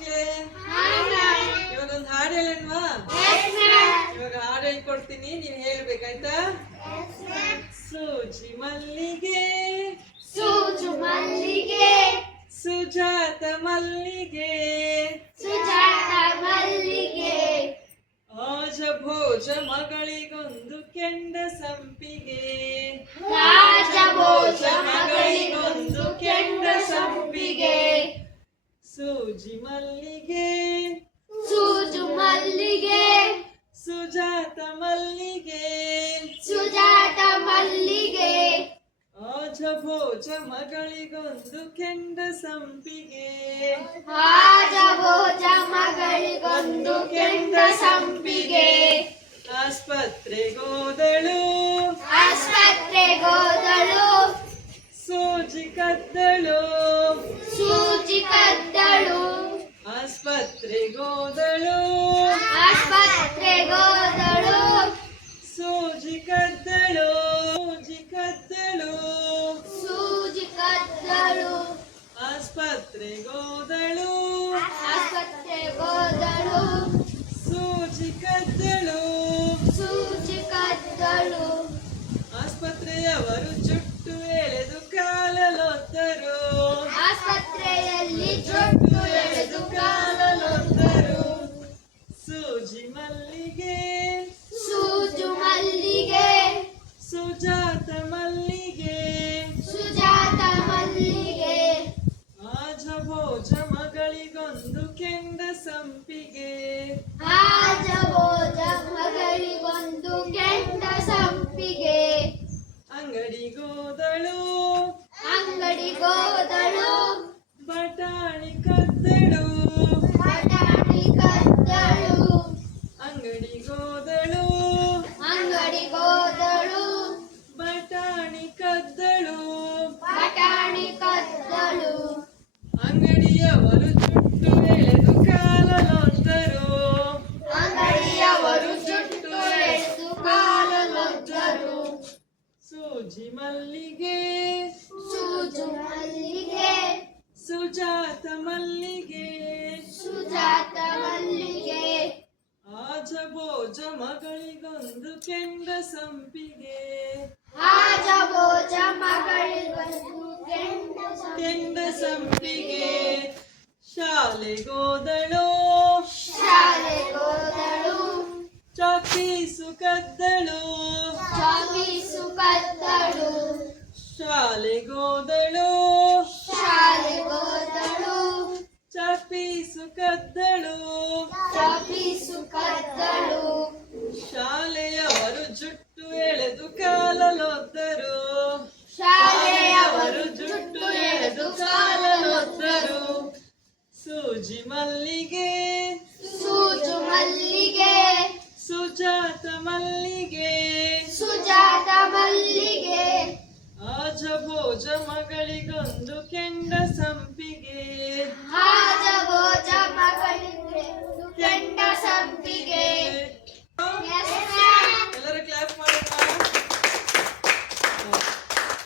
ಮಕ್ಳೇ ಇವಾಗ ಒಂದು ಹಾಡು ಹೇಳೋಣವಾ? ಇವಾಗ ಹಾಡು ಹೇಳ್ಕೊಡ್ತೀನಿ ನೀವು ಹೇಳ್ಬೇಕಾಯ್ತಾ ಸೂಜಿ ಮಲ್ಲಿಗೆ. ಸೂಜು ಮಲ್ಲಿಗೆ. ಸುಜಾತ ಮಲ್ಲಿಗೆ. ಸುಜಾತ ಮಲ್ಲಿಗೆ. ಆಜ ಭೋಜ ಮಗಳಿಗೊಂದು ಕೆಂಡ ಸಂಪಿಗೆ. ಆಜ ಭೋಜ ಮಗಳಿಗೊಂದು ಕೆಂಡ ಸೂಜಿ ಮಲ್ಲಿಗೆ ಸೂಜು ಮಲ್ಲಿಗೆ ಸುಜಾತ ಮಲ್ಲಿಗೆ. ಸುಜಾತ ಮಲ್ಲಿಗೆ. ಆಜ ಭೋಜ ಮಗಳಿಗೊಂದು ಕೆಂಡ ಸಂಪಿಗೆ. ರಾಜಭೋಜ ಮಗಳಿಗೊಂದು ಕೆಂಡ ಸಂಪಿಗೆ. ಆಸ್ಪತ್ರೆಗೋದಳು ಆಸ್ಪತ್ರೆಗೋದಳು ಸೂಜಿ ಕದ್ದಳು ಸೂಜಿ ಕದ್ದಳು ಆಸ್ಪತ್ರೆಗೋದಳು ಆಸ್ಪತ್ರೆಗೋದಳು ಸೂಜಿ ಕದ್ದಳು ಸೂಜಿ ಕದ್ದಳು ಸೂಜಿ ಕದ್ದಳು ಆಸ್ಪತ್ರೆಗೋದಳು ಆಸ್ಪತ್ರೆಗೋದಳು ಸೂಜಿ ಕದ್ದಳು ಸೂಜಿ ಕದ್ದಳು ಆಸ್ಪತ್ರೆಯವರು ಜುಟ್ಟು ಎಳೆದು ಕಾಲಲೊತ್ತರು ಆಸ್ಪತ್ರೆಯಲ್ಲಿ ಜೊಟ್ಟು ಎಳೆದು ಕಾಲಲೊತ್ತರು ಸೂಜಿ ಮಲ್ಲಿಗೆ ಸೂಜು ಮಲ್ಲಿಗೆ ಸುಜಾತ ಮಲ್ಲಿಗೆ ಸುಜಾತ ಮಲ್ಲಿಗೆ ಆಜ ಭೋಜ ಮಗಳಿಗೊಂದು ಕೆಂಡ ಸಂಪಿಗೆ ರಾಜಭೋಜ ಮಗಳಿಗೊಂದು ಕೆಂಡ ಸಂಪಿಗೆ ಅಂಗಡಿಗೋದಳು ಅಂಗಡಿಗೋದಳು ಬಟಾಣಿ ಕದ್ದಳು. ಬಟಾಣಿ ಕದ್ದಳು ಅಂಗಡಿಗೋದಳು ಅಂಗಡಿಗೋದಳು ಬಟಾಣಿ ಕದ್ದಳು ಬಟಾಣಿ ಕದ್ದಳು ಅಂಗಡಿಯವರು ಜುಟ್ಟು ಎಳೆದು ಕಾಲಲೊತ್ತರು ಅಂಗಡಿಯವರು ಜುಟ್ಟು ಎಳೆದು ಕಾಲಲೊದ್ದರು ಸೂಜಿ ಮಲ್ಲಿಗೆ. ಸೂಜು ಮಲ್ಲಿಗೆ. ಸುಜಾತ ಮಲ್ಲಿಗೆ. ಸುಜಾತ ಮಲ್ಲಿಗೆ. ಆಜ ಭೋಜ ಮಗಳಿಗೊಂದು ಕೆಂಡ ಸಂಪಿಗೆ. ರಾಜಭೋಜ ಮಗಳಿಗೊಂದು ಕೆಂಡ ಶಾಲೆ ಸಂಪಿಗೆ. ಶಾಲೆಗೋದಳು. ಶಾಲೆಗೋದಳು. ಚಾಪೀಸು ಕದ್ದಳು. ಚಾಮೀಸು ಕದ್ದಳು ಶಾಲೆಗೋದಳು. ಶಾಲೆಗೋದಳು. ಚಾಪೀಸು ಕದ್ದಳು. ಚಾಮೀಸು ಕದ್ದಳು. ಶಾಲೆಯವರು ಜುಟ್ಟು ಎಳೆದು ಕಾಲಲೊದ್ದರು. ಶಾಲೆಯವರು ಜುಟ್ಟು ಎಳೆದು ಕಾಲಲೊದ್ದರು. ಸೂಜಿ ಮಲ್ಲಿಗೆ. ಸೂಜು ಮಲ್ಲಿಗೆ. ಸುಜಾತ ಮಲ್ಲಿಗೆ. ಜಭೋಜ ಭೋಜ ಮಗಳಿಗೊಂದು ಕೆಂಡ ಸಂಪಿಗೆ. ಕೆಂಡ ಸಂಪಿಗೆ.